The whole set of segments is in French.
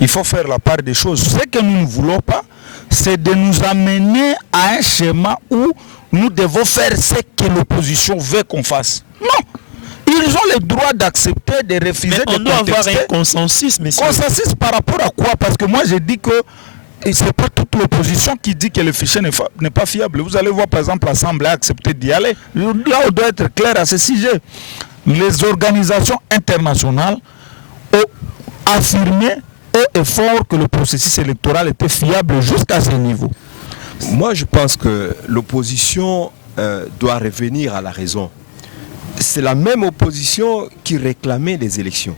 il faut faire la part des choses. Ce que nous ne voulons pas, c'est de nous amener à un schéma où nous devons faire ce que l'opposition veut qu'on fasse. Non. Ils ont le droit d'accepter, de refuser, mais on doit avoir un consensus, monsieur. Consensus par rapport à quoi? Parce que moi, je dis que ce n'est pas toute l'opposition qui dit que le fichier n'est pas fiable. Vous allez voir, par exemple, l'Assemblée a accepté d'y aller. Là, on doit être clair à ce sujet. Les organisations internationales ont affirmé haut et fort que le processus électoral était fiable jusqu'à ce niveau. Moi, je pense que l'opposition doit revenir à la raison. C'est la même opposition qui réclamait les élections.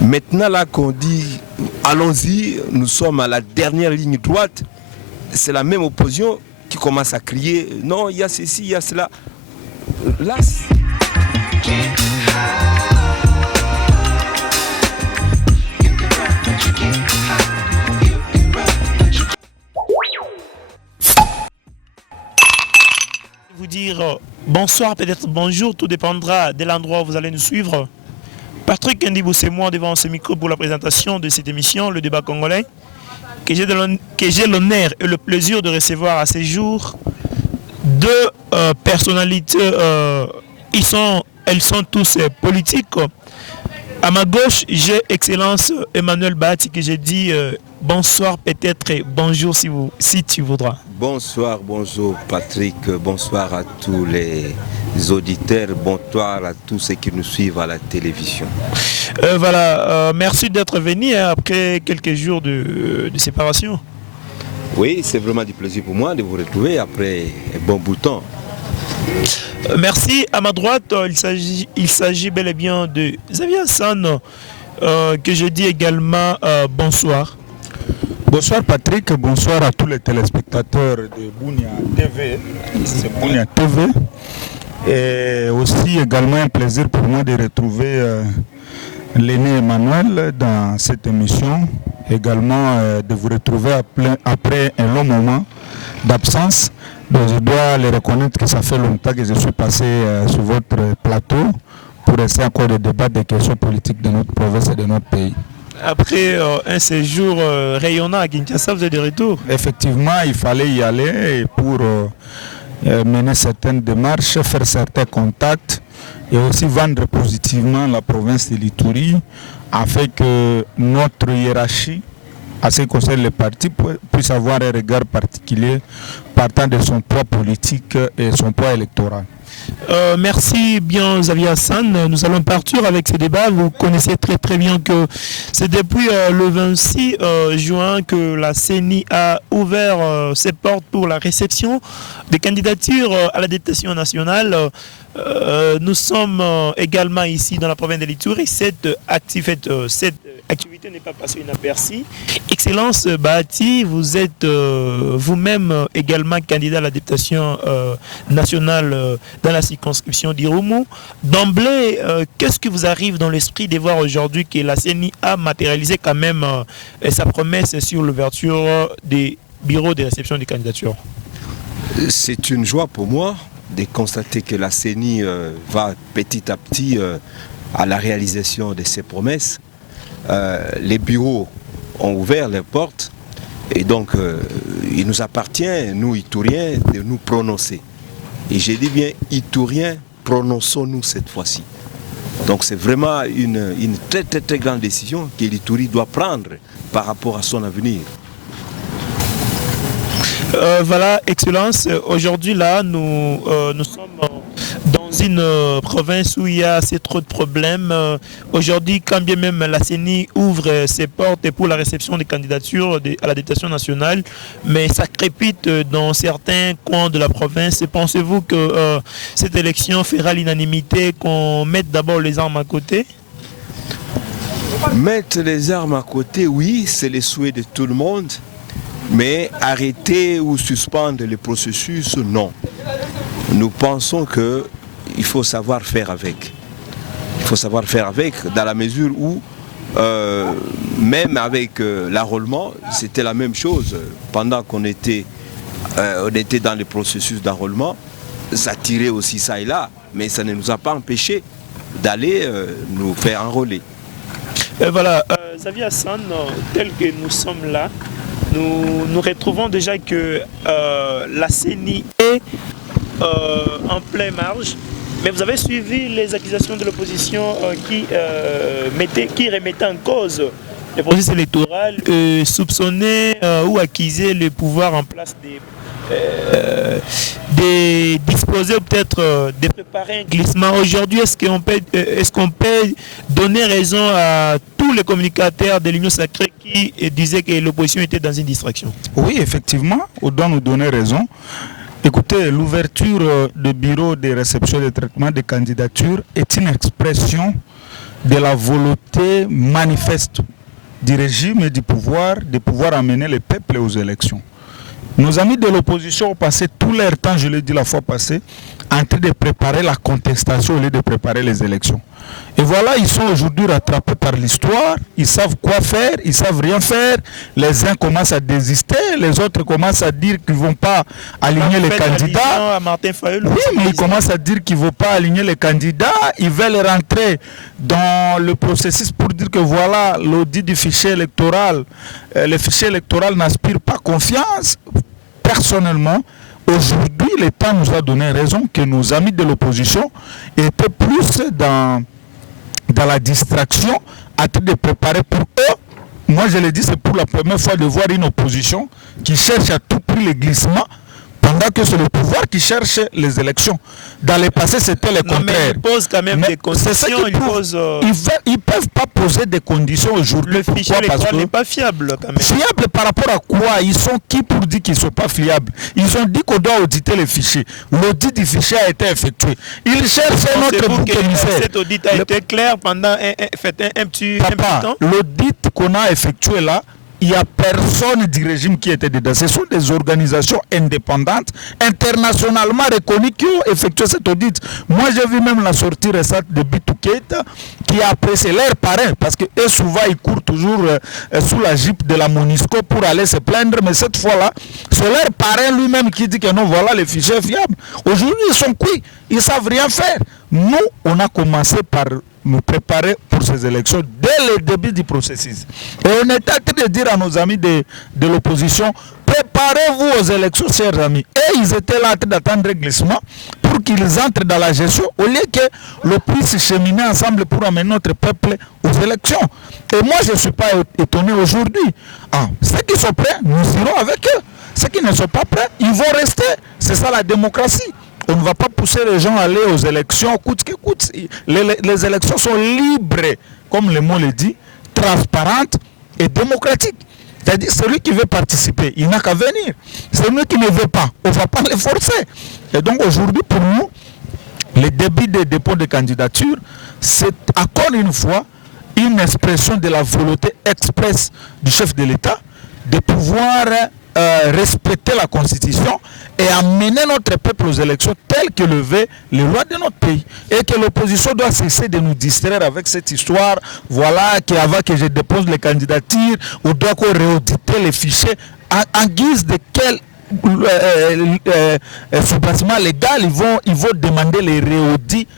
Maintenant, là qu'on dit, allons-y, nous sommes à la dernière ligne droite, c'est la même opposition qui commence à crier, non, il y a ceci, il y a cela. Là, vous dire bonsoir, peut-être bonjour, tout dépendra de l'endroit où vous allez nous suivre. Patrick Ndibou, c'est moi devant ce micro pour la présentation de cette émission, le débat congolais, que j'ai l'honneur et le plaisir de recevoir à ces jours deux personnalités. Elles sont tous politiques. À ma gauche, j'ai Excellence Emmanuel Bahati, que j'ai dit bonsoir, peut-être bonjour si tu voudras. Bonsoir, bonjour Patrick, bonsoir à tous les auditeurs, bonsoir à tous ceux qui nous suivent à la télévision. Merci d'être venu après quelques jours de séparation. Oui, c'est vraiment du plaisir pour moi de vous retrouver après un bon bout de temps. Merci. À ma droite, il s'agit bel et bien de Xavier Hassan, que je dis également bonsoir. Bonsoir Patrick, bonsoir à tous les téléspectateurs de Bunia TV. C'est Bunia TV. Et aussi également un plaisir pour moi de retrouver l'aîné Emmanuel dans cette émission. Également de vous retrouver après un long moment d'absence. Donc je dois le reconnaître que ça fait longtemps que je suis passé sur votre plateau pour essayer encore de débattre des questions politiques de notre province et de notre pays. Après un séjour rayonnant à Kinshasa, vous êtes de retour? Effectivement, il fallait y aller pour mener certaines démarches, faire certains contacts et aussi vendre positivement la province de l'Ituri afin que notre hiérarchie, à ce qui concerne les partis, puisse avoir un regard particulier partant de son poids politique et son poids électoral. Merci bien Xavier Hassan. Nous allons partir avec ce débat. Vous connaissez très bien que c'est depuis le 26 juin que la CENI a ouvert ses portes pour la réception des candidatures à la députation nationale. Nous sommes également ici dans la province de l'Ituri. Cette activité n'est pas passée inaperçue. Excellence Bahati, vous êtes vous-même également candidat à la députation nationale dans la circonscription d'Irumu. D'emblée, qu'est-ce qui vous arrive dans l'esprit de voir aujourd'hui que la CENI a matérialisé quand même sa promesse sur l'ouverture des bureaux de réception des candidatures? C'est une joie pour moi de constater que la CENI va petit à petit à la réalisation de ses promesses. Les bureaux ont ouvert les portes et donc il nous appartient, nous Itouriens, de nous prononcer. Et j'ai dit bien Itouriens, prononçons-nous cette fois-ci. Donc c'est vraiment une très grande décision que l'Ituri doit prendre par rapport à son avenir. Voilà, Excellence. Aujourd'hui, là, nous sommes dans une province où il y a assez trop de problèmes. Aujourd'hui, quand bien même la CENI ouvre ses portes pour la réception des candidatures à la députation nationale, mais ça crépite dans certains coins de la province. Pensez-vous que cette élection fera l'unanimité, qu'on mette d'abord les armes à côté? Mettre les armes à côté, oui, c'est le souhait de tout le monde. Mais arrêter ou suspendre le processus, non. Nous pensons qu'il faut savoir faire avec. Il faut savoir faire avec dans la mesure où, même avec l'enrôlement, c'était la même chose. Pendant qu'on était, dans le processus d'enrôlement, ça tirait aussi ça et là, mais ça ne nous a pas empêché d'aller nous faire enrôler. Voilà, Xavier Hassan, tel que nous sommes là, nous retrouvons déjà que la CENI est en pleine marge. Mais vous avez suivi les accusations de l'opposition qui remettaient en cause le processus électoral, soupçonner ou accuser le pouvoir en place de disposer peut-être de préparer un glissement. Aujourd'hui, est-ce qu'on peut donner raison à tous les communicateurs de l'Union sacrée qui disaient que l'opposition était dans une distraction? Oui, effectivement, on doit nous donner raison. Écoutez, l'ouverture de bureaux de réception et de traitement des candidatures est une expression de la volonté manifeste du régime et du pouvoir de pouvoir amener le peuple aux élections. Nos amis de l'opposition ont passé tout leur temps, je l'ai dit la fois passée, en train de préparer la contestation au lieu de préparer les élections. Et voilà, ils sont aujourd'hui rattrapés par l'histoire, ils savent quoi faire, ils savent rien faire. Les uns commencent à désister, les autres commencent à dire qu'ils ne vont pas aligner les candidats. À Martin Fayol, oui, mais ils commencent à dire qu'ils ne vont pas aligner les candidats. Ils veulent rentrer dans le processus pour dire que voilà, l'audit du fichier électoral, le fichier électoral n'inspire pas confiance. Personnellement, aujourd'hui, l'État nous a donné raison que nos amis de l'opposition étaient plus dans la distraction, à train de préparer pour eux. Moi, je l'ai dit, c'est pour la première fois de voir une opposition qui cherche à tout prix les glissements, pendant que c'est le pouvoir qui cherche les élections. Dans le passé, c'était le contraire. Mais ils posent quand même des conditions. Ils ne peuvent pas poser des conditions aujourd'hui. Le fichier électoral n'est pas fiable quand même. Fiable par rapport à quoi? Ils sont qui pour dire qu'ils ne sont pas fiables? Ils ont dit qu'on doit auditer les fichiers. L'audit du fichier a été effectué. Ils cherchent notre bouc émissaire. Cet audit a été clair pendant un petit temps. L'audit qu'on a effectué là, il n'y a personne du régime qui était dedans. Ce sont des organisations indépendantes, internationalement reconnues, qui ont effectué cet audit. Moi, j'ai vu même la sortie récente de Bitou Keïta, qui a apprécié leur parrain, parce que eux, souvent, ils courent toujours sous la jeep de la MONUSCO pour aller se plaindre, mais cette fois-là, c'est leur parrain lui-même qui dit que non, voilà les fichiers fiables. Aujourd'hui, ils sont cuits, ils ne savent rien faire. Nous, on a commencé par nous préparer pour ces élections dès le début du processus. Et on est en train de dire à nos amis de l'opposition, préparez-vous aux élections, chers amis. Et ils étaient là en train d'attendre un glissement pour qu'ils entrent dans la gestion, au lieu que l'on puisse cheminer ensemble pour amener notre peuple aux élections. Et moi, je ne suis pas étonné aujourd'hui. Ceux qui sont prêts, nous irons avec eux. Ceux qui ne sont pas prêts, ils vont rester. C'est ça la démocratie. On ne va pas pousser les gens à aller aux élections, coûte que coûte. Les élections sont libres, comme le mot le dit, transparentes et démocratiques. C'est-à-dire, celui qui veut participer, il n'a qu'à venir. Celui qui ne veut pas, on ne va pas les forcer. Et donc aujourd'hui, pour nous, le début des dépôts de candidature, c'est encore une fois une expression de la volonté expresse du chef de l'État de pouvoir respecter la Constitution et amener notre peuple aux élections telles que le veut les lois de notre pays. Et que l'opposition doit cesser de nous distraire avec cette histoire, voilà, qu'avant que je dépose les candidatures, on doit réauditer les fichiers en guise de quel soubassement légal ils vont demander les réaudits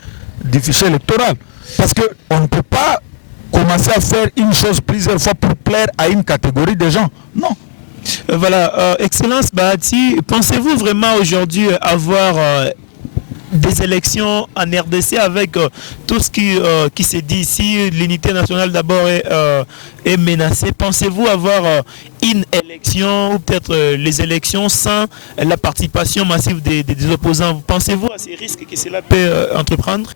du fichier électoral. Parce qu'on ne peut pas commencer à faire une chose plusieurs fois pour plaire à une catégorie de gens. Non. Voilà, Excellence Bahati, pensez-vous vraiment aujourd'hui avoir des élections en RDC avec tout ce qui se dit ici, l'unité nationale d'abord est menacée? Pensez-vous avoir une élection ou peut-être les élections sans la participation massive des opposants? Pensez-vous à ces risques que cela peut entreprendre?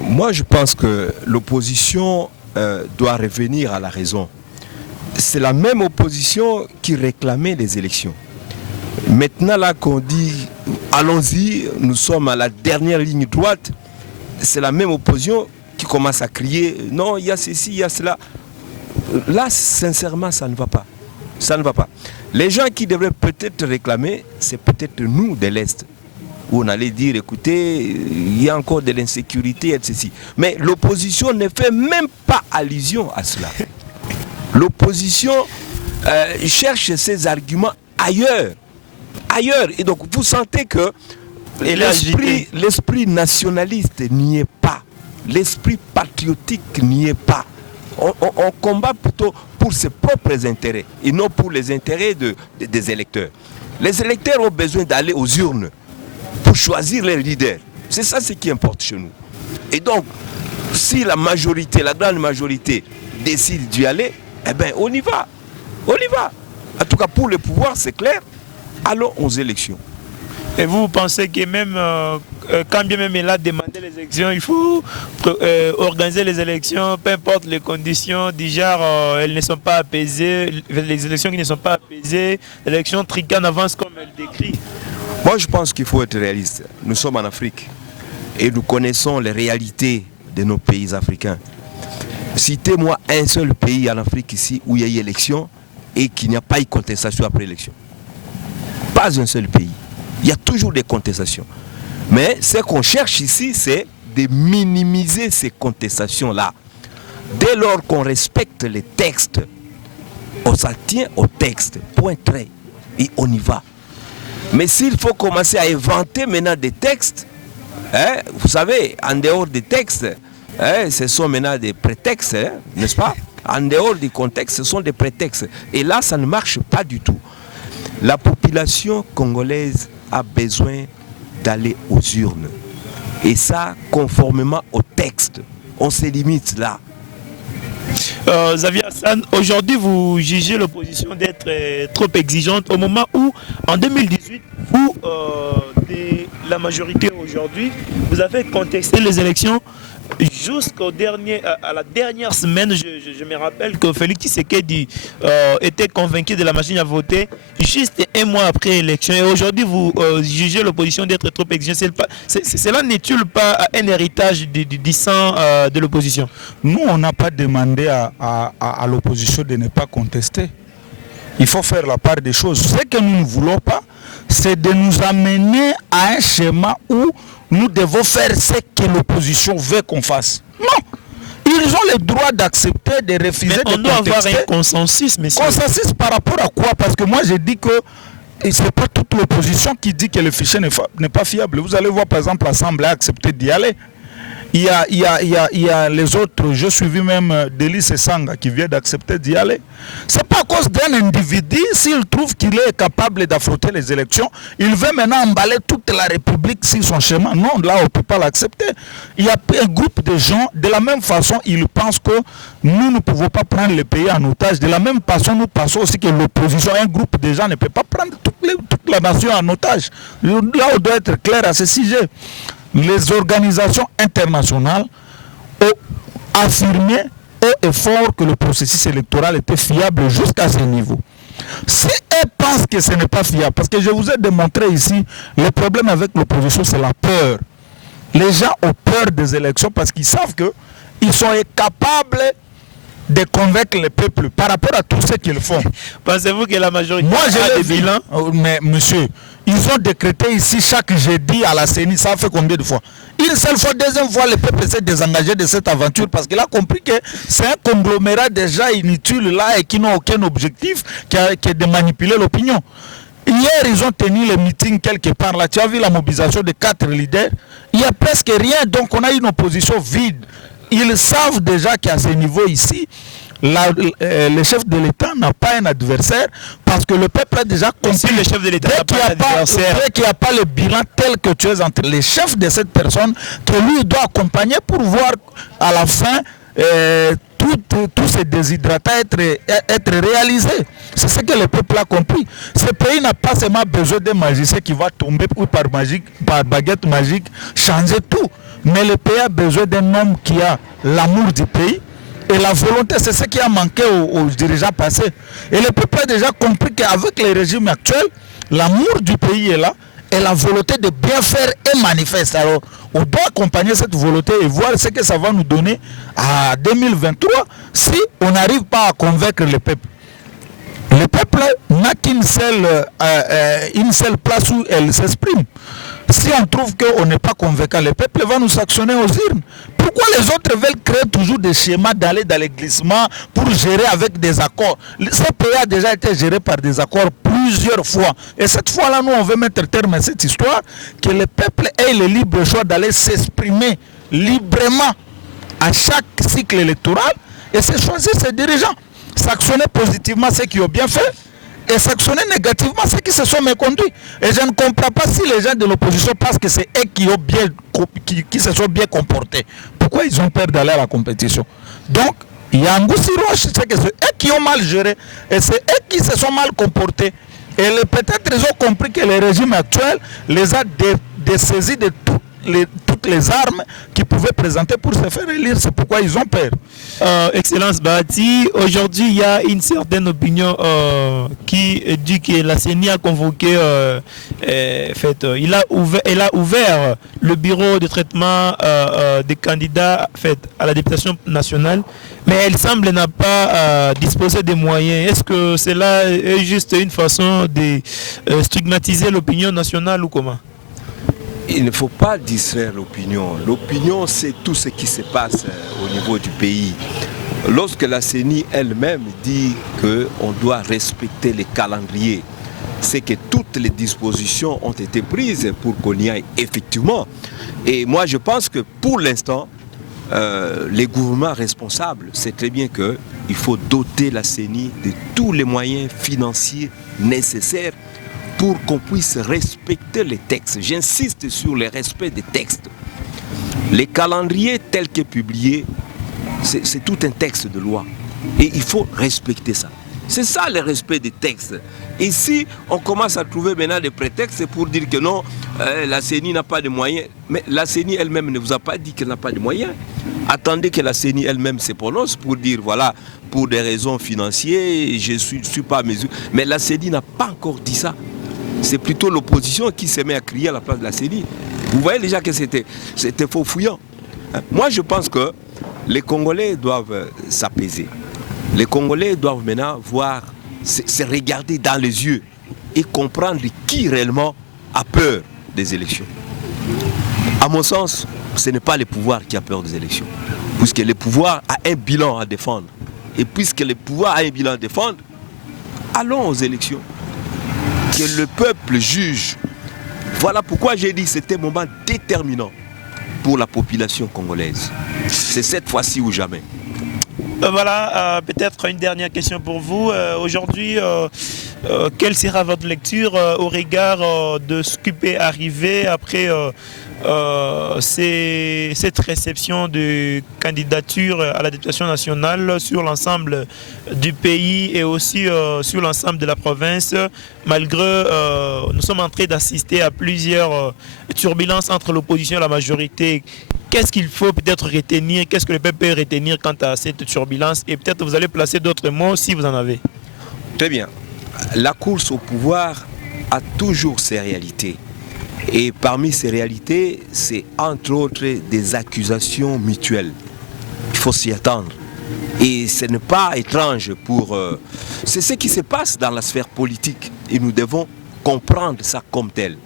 Moi, je pense que l'opposition doit revenir à la raison. C'est la même opposition qui réclamait les élections. Maintenant, là qu'on dit, allons-y, nous sommes à la dernière ligne droite, c'est la même opposition qui commence à crier, non, il y a ceci, il y a cela. Là, sincèrement, ça ne va pas. Ça ne va pas. Les gens qui devraient peut-être réclamer, c'est peut-être nous de l'Est, où on allait dire, écoutez, il y a encore de l'insécurité, etc. Mais l'opposition ne fait même pas allusion à cela. L'opposition cherche ses arguments ailleurs. Et donc vous sentez que l'esprit nationaliste n'y est pas. L'esprit patriotique n'y est pas. On combat plutôt pour ses propres intérêts et non pour les intérêts des électeurs. Les électeurs ont besoin d'aller aux urnes pour choisir les leaders. C'est ça ce qui importe chez nous. Et donc, si la majorité, la grande majorité décide d'y aller, eh bien on y va. On y va. En tout cas, pour le pouvoir, c'est clair. Allons aux élections. Et vous pensez que même, quand bien même il a demandé les élections, il faut organiser les élections, peu importe les conditions, du genre, elles ne sont pas apaisées, les élections qui ne sont pas apaisées, l'élection tricane avance comme elle décrit. Moi, je pense qu'il faut être réaliste. Nous sommes en Afrique et nous connaissons les réalités de nos pays africains. Citez-moi un seul pays en Afrique ici où il y a eu élection et qu'il n'y a pas eu contestation après l'élection. Pas un seul pays. Il y a toujours des contestations. Mais ce qu'on cherche ici, c'est de minimiser ces contestations-là. Dès lors qu'on respecte les textes, on s'en tient au texte, point trait, et on y va. Mais s'il faut commencer à inventer maintenant des textes, vous savez, en dehors des textes, ce sont maintenant des prétextes, n'est-ce pas? En dehors du contexte, ce sont des prétextes. Et là, ça ne marche pas du tout. La population congolaise a besoin d'aller aux urnes. Et ça, conformément au texte. On se limite là. Xavier Hassan, aujourd'hui vous jugez l'opposition d'être trop exigeante au moment où, en 2018, vous, la majorité aujourd'hui, vous avez contesté les élections à la dernière semaine. Je me rappelle que Félix Tshisekedi était convaincu de la machine à voter juste un mois après l'élection. Et aujourd'hui, vous jugez l'opposition d'être trop exigeante. Cela n'est-il pas un héritage du sang de l'opposition? Nous, on n'a pas demandé à l'opposition de ne pas contester. Il faut faire la part des choses. Ce que nous ne voulons pas, c'est de nous amener à un schéma où nous devons faire ce que l'opposition veut qu'on fasse. Non. Ils ont le droit d'accepter, de refuser, de contester. On doit avoir un consensus, monsieur. Consensus par rapport à quoi? Parce que moi, je dis que ce n'est pas toute l'opposition qui dit que le fichier n'est pas fiable. Vous allez voir, par exemple, l'Assemblée a accepté d'y aller. Il y a les autres, je suivi même Délice Sanga qui vient d'accepter d'y aller. Ce n'est pas à cause d'un individu, s'il trouve qu'il est capable d'affronter les élections, il veut maintenant emballer toute la République sur son chemin. Non, là on ne peut pas l'accepter. Il y a un groupe de gens, de la même façon, ils pensent que nous ne pouvons pas prendre le pays en otage. De la même façon, nous pensons aussi que l'opposition, un groupe de gens ne peut pas prendre toute la nation en otage. Là on doit être clair à ce sujet. Les organisations internationales ont affirmé haut et fort que le processus électoral était fiable jusqu'à ce niveau. Si elles pensent que ce n'est pas fiable, parce que je vous ai démontré ici, le problème avec l'opposition, c'est la peur. Les gens ont peur des élections parce qu'ils savent qu'ils sont incapables de convaincre le peuple par rapport à tout ce qu'ils font. Pensez-vous que la majorité a des bilans? Mais monsieur, ils ont décrété ici chaque jeudi à la CENI, ça fait combien de fois? Une seule fois, deuxième fois, le peuple s'est désengagé de cette aventure parce qu'il a compris que c'est un conglomérat de gens inutiles là et qui n'ont aucun objectif que de manipuler l'opinion. Hier, ils ont tenu le meeting quelque part là. Tu as vu la mobilisation de 4 leaders. Il n'y a presque rien, donc on a une opposition vide. Ils savent déjà qu'à ce niveau ici, le chef de l'État n'a pas un adversaire parce que le peuple a déjà compris. Si le chef de l'État n'a pas un adversaire, dès qu'il n'y a pas le bilan tel que tu es entre les chefs de cette personne, que lui doit accompagner pour voir à la fin tous ces déshydratats être réalisés. C'est ce que le peuple a compris. Ce pays n'a pas seulement besoin d'un magicien qui va tomber ou par baguette magique changer tout. Mais le pays a besoin d'un homme qui a l'amour du pays et la volonté. C'est ce qui a manqué aux dirigeants passés. Et le peuple a déjà compris qu'avec les régimes actuels, l'amour du pays est là et la volonté de bien faire est manifeste. Alors, on doit accompagner cette volonté et voir ce que ça va nous donner à 2023 si on n'arrive pas à convaincre le peuple. Le peuple n'a qu'une seule place où elle s'exprime. Si on trouve qu'on n'est pas convaincant, le peuple va nous sanctionner aux urnes. Pourquoi les autres veulent créer toujours des schémas d'aller dans les glissements pour gérer avec des accords? Ce pays a déjà été géré par des accords plusieurs fois. Et cette fois-là, nous, on veut mettre terme à cette histoire, que le peuple ait le libre choix d'aller s'exprimer librement à chaque cycle électoral Et c'est choisir ses dirigeants. Sanctionner positivement ceux qui ont bien fait et sanctionner négativement ceux qui se sont méconduits. Et je ne comprends pas si les gens de l'opposition pensent que c'est eux qui se sont bien comportés. Pourquoi ils ont peur d'aller à la compétition? Donc, il y a un goût si roche, c'est que c'est eux qui ont mal géré et c'est eux qui se sont mal comportés. Et peut-être ils ont compris que le régime actuel les a dessaisis de toutes les armes qu'ils pouvaient présenter pour se faire élire. C'est pourquoi ils ont peur. Excellence Bahati, aujourd'hui il y a une certaine opinion qui dit que la CENI a convoqué, elle a ouvert le bureau de traitement des candidats à la députation nationale, mais elle semble n'a pas disposé des moyens. Est-ce que cela est juste une façon de stigmatiser l'opinion nationale ou comment? Il ne faut pas distraire l'opinion. L'opinion, c'est tout ce qui se passe au niveau du pays. Lorsque la CENI elle-même dit qu'on doit respecter les calendriers, c'est que toutes les dispositions ont été prises pour qu'on y aille effectivement. Et moi, je pense que pour l'instant, les gouvernements responsables, c'est très bien qu'il faut doter la CENI de tous les moyens financiers nécessaires pour qu'on puisse respecter les textes. J'insiste sur le respect des textes. Les calendriers tels que publiés, c'est tout un texte de loi. Et il faut respecter ça. C'est ça le respect des textes. Et si on commence à trouver maintenant des prétextes pour dire que non, la CENI n'a pas de moyens, mais la CENI elle-même ne vous a pas dit qu'elle n'a pas de moyens. Attendez que la CENI elle-même se prononce pour dire voilà, pour des raisons financières, je ne suis pas à mesure. Mais la CENI n'a pas encore dit ça. C'est plutôt l'opposition qui se met à crier à la place de la CENI. Vous voyez déjà que c'était faux fouillant. Moi, je pense que les Congolais doivent s'apaiser. Les Congolais doivent maintenant se regarder dans les yeux et comprendre qui réellement a peur des élections. À mon sens, ce n'est pas le pouvoir qui a peur des élections. Puisque le pouvoir a un bilan à défendre. Et puisque le pouvoir a un bilan à défendre, allons aux élections. Que le peuple juge. Voilà pourquoi j'ai dit que c'était un moment déterminant pour la population congolaise. C'est cette fois-ci ou jamais. Voilà, peut-être une dernière question pour vous. Aujourd'hui, quelle sera votre lecture au regard de ce qui peut arriver après cette réception de candidature à la députation nationale sur l'ensemble du pays et aussi sur l'ensemble de la province, malgré nous sommes en train d'assister à plusieurs turbulences entre l'opposition et la majorité. Qu'est-ce qu'il faut peut-être retenir? Qu'est-ce que le peuple peut retenir quant à cette turbulence? Et peut-être vous allez placer d'autres mots si vous en avez. Très bien. La course au pouvoir a toujours ses réalités. Et parmi ces réalités, c'est entre autres des accusations mutuelles. Il faut s'y attendre. Et ce n'est pas étrange pour... c'est ce qui se passe dans la sphère politique. Et nous devons comprendre ça comme tel.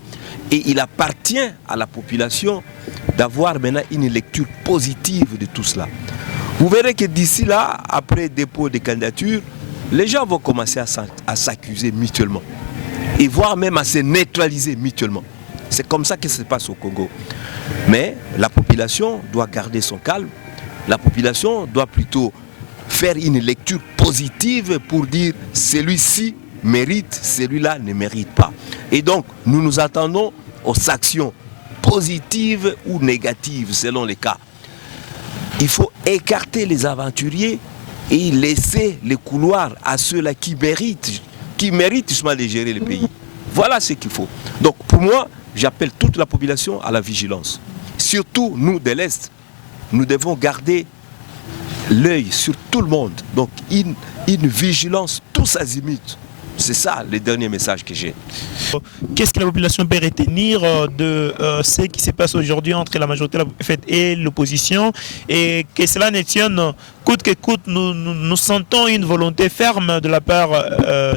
Et il appartient à la population d'avoir maintenant une lecture positive de tout cela. Vous verrez que d'ici là, après dépôt de candidature, les gens vont commencer à s'accuser mutuellement. Et voire même à se neutraliser mutuellement. C'est comme ça que ça se passe au Congo. Mais la population doit garder son calme. La population doit plutôt faire une lecture positive pour dire celui-ci mérite, celui-là ne mérite pas. Et donc, nous nous attendons aux actions positives ou négatives selon les cas. Il faut écarter les aventuriers et laisser les couloirs à ceux-là qui méritent justement de gérer le pays. Voilà ce qu'il faut. Donc pour moi, j'appelle toute la population à la vigilance. Surtout nous de l'Est, nous devons garder l'œil sur tout le monde. Donc une vigilance tous azimuts. C'est ça le dernier message que j'ai. Qu'est-ce que la population peut retenir de ce qui se passe aujourd'hui entre la majorité et l'opposition, et que cela ne tienne coûte que coûte? Nous sentons une volonté ferme de la part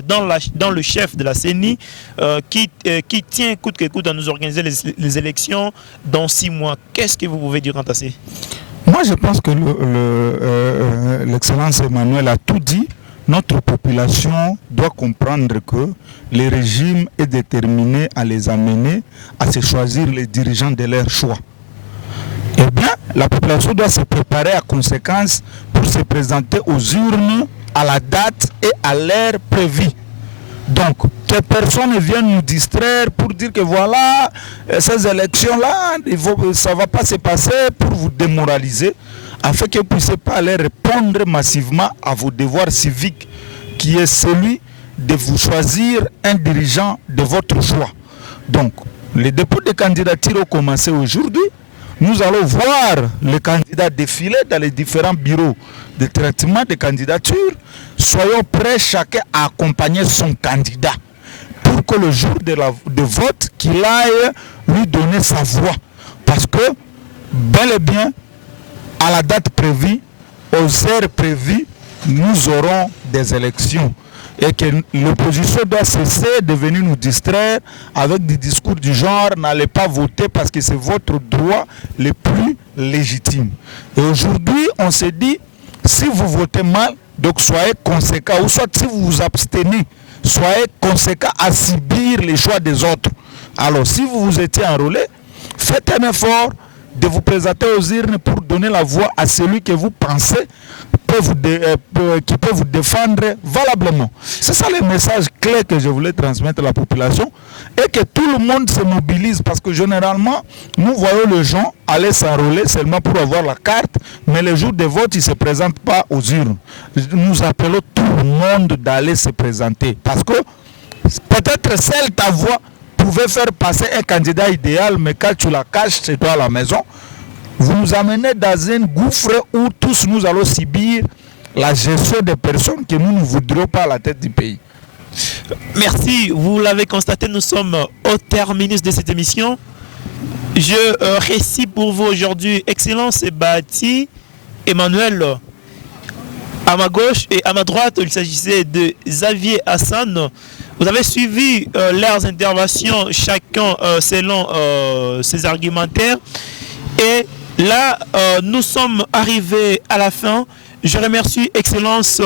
dans le chef de la CENI qui tient coûte que coûte à nous organiser les élections dans 6 mois. Qu'est-ce que vous pouvez dire quant à ça? Moi, je pense que l'excellence Emmanuel a tout dit. Notre population doit comprendre que le régime est déterminé à les amener à se choisir les dirigeants de leur choix. Eh bien, la population doit se préparer à conséquence pour se présenter aux urnes à la date et à l'heure prévue. Donc, que personne vienne nous distraire pour dire que voilà, ces élections-là, ça ne va pas se passer pour vous démoraliser, afin que vous ne puissiez pas aller répondre massivement à vos devoirs civiques, qui est celui de vous choisir un dirigeant de votre choix. Donc, les dépôts de candidature ont commencé aujourd'hui. Nous allons voir les candidats défiler dans les différents bureaux de traitement des candidatures. Soyons prêts chacun à accompagner son candidat pour que le jour de vote, qu'il aille lui donner sa voix. Parce que, bel et bien, à la date prévue, aux heures prévues, nous aurons des élections. Et que l'opposition doit cesser de venir nous distraire avec des discours du genre « n'allez pas voter parce que c'est votre droit le plus légitime ». Et aujourd'hui, on se dit, si vous votez mal, donc soyez conséquents, ou soit si vous vous abstenez, soyez conséquents à subir les choix des autres. Alors, si vous vous étiez enrôlé, faites un effort de vous présenter aux urnes pour donner la voix à celui que vous pensez qui peut vous défendre valablement. C'est ça le message clé que je voulais transmettre à la population, et que tout le monde se mobilise, parce que généralement, nous voyons les gens aller s'enrôler seulement pour avoir la carte, mais le jour de vote, ils ne se présentent pas aux urnes. Nous appelons tout le monde d'aller se présenter, parce que peut-être seule ta voix pouvait faire passer un candidat idéal, mais quand tu la caches chez toi à la maison, vous nous amenez dans un gouffre où tous nous allons subir la gestion des personnes que nous ne voudrions pas à la tête du pays. Merci, vous l'avez constaté, nous sommes au terminus de cette émission. Je récite pour vous aujourd'hui Excellence Bati Emmanuel. À ma gauche et à ma droite, il s'agissait de Xavier Hassan. Vous avez suivi leurs interventions, chacun selon ses argumentaires. Et là, nous sommes arrivés à la fin. Je remercie Excellence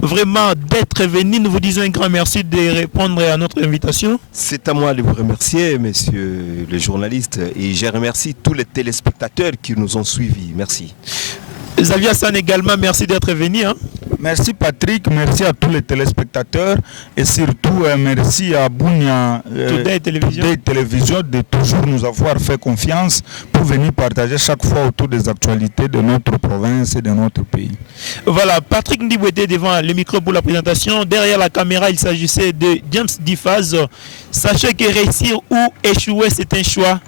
vraiment d'être venu. Nous vous disons un grand merci de répondre à notre invitation. C'est à moi de vous remercier, messieurs les journalistes. Et je remercie tous les téléspectateurs qui nous ont suivis. Merci. Xavier Hassan également, merci d'être venu. Merci Patrick, merci à tous les téléspectateurs et surtout merci à Bunia Today Télévision de toujours nous avoir fait confiance pour venir partager chaque fois autour des actualités de notre province et de notre pays. Voilà, Patrick Ndibouete devant le micro pour la présentation. Derrière la caméra, il s'agissait de James Difaz. Sachez que réussir ou échouer, c'est un choix.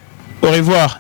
Au revoir.